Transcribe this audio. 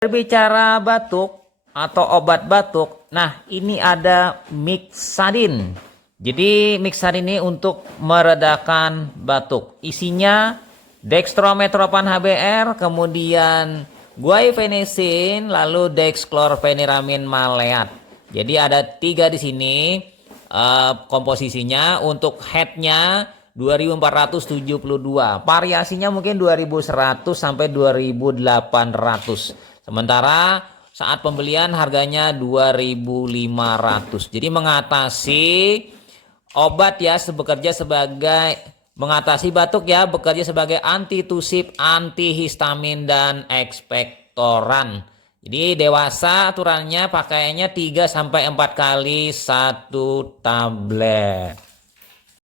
Berbicara batuk atau obat batuk, nah ini ada Mixadin. Jadi Mixadin ini untuk meredakan batuk. Isinya dextrometropan HBr, kemudian guaifenesin, lalu dexchlorpheniramine maleat. Jadi ada 3 di sini komposisinya. Untuk headnya 2472, variasinya mungkin 2100 sampai 2800. Sementara saat pembelian harganya 2.500. Jadi mengatasi obat ya, bekerja sebagai mengatasi batuk ya, bekerja sebagai antitusif, antihistamin dan ekspektoran. Jadi dewasa aturannya pakaiannya 3 sampai 4 kali 1 tablet.